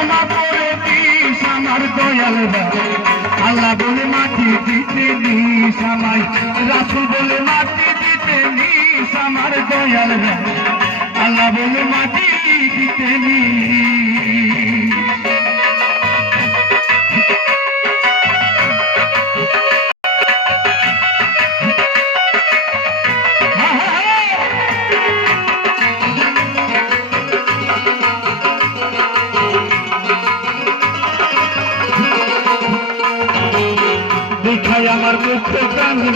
ক্ষমা করে দিস আমার দয়াল আল্লাহ বলে মাটি দিতে নিস আমায় রাসূল বলে মাটি দিতে নিস আমার দয়াল আল্লাহ বলে মাটি দিতে নিস। দেখাই আমার মুখে প্রাণী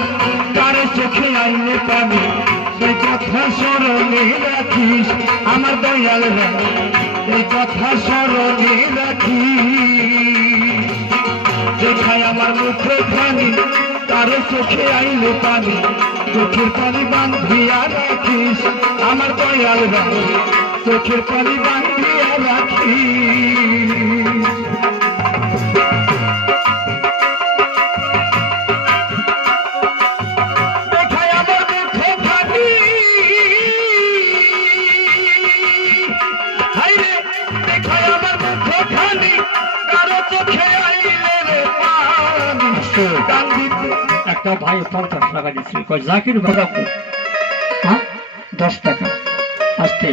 কার চোখে আইনে পানি সেই কথা স্মরণে রাখিস আমার দয়াল এই কথা স্মরণে রাখিস। দেখাই আমার মুখে প্রাণী কার চোখে আইনে পানি চোখের পানি বান্ধিয়া রাখিস আমার দয়াল চোখের পানি বান্ধিয়া রাখিস। একটা ভাই 50 টাকা দিচ্ছিল জাকির বাবু, হ্যাঁ 10 টাকা আসতে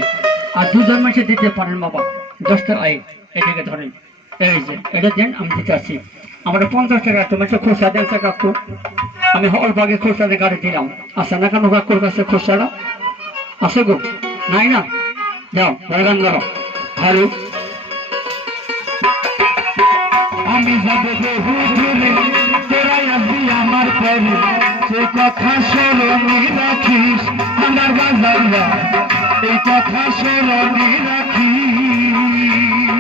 আর 2 মাসে দিতে পারেন বাবা 10 টাকা এটাকে ধরেন এই যে এটা দেন আমি দিতে আসছি আমার 50 টাকা তোমার খোসা দেন কাকু আমি অল্প আগে খোসা দিয়ে গাড়ি দিলাম আসে না কেন কাকুর কাছে খোসাটা আছে গো নাই না যাও গান গাও হ্যালো আমি যাবো বহু দূরে তোরাই আসবি আমার পরে সে কথা স্মরণে রাখিস আমার বাজার এই কথা স্মরণে রাখিস।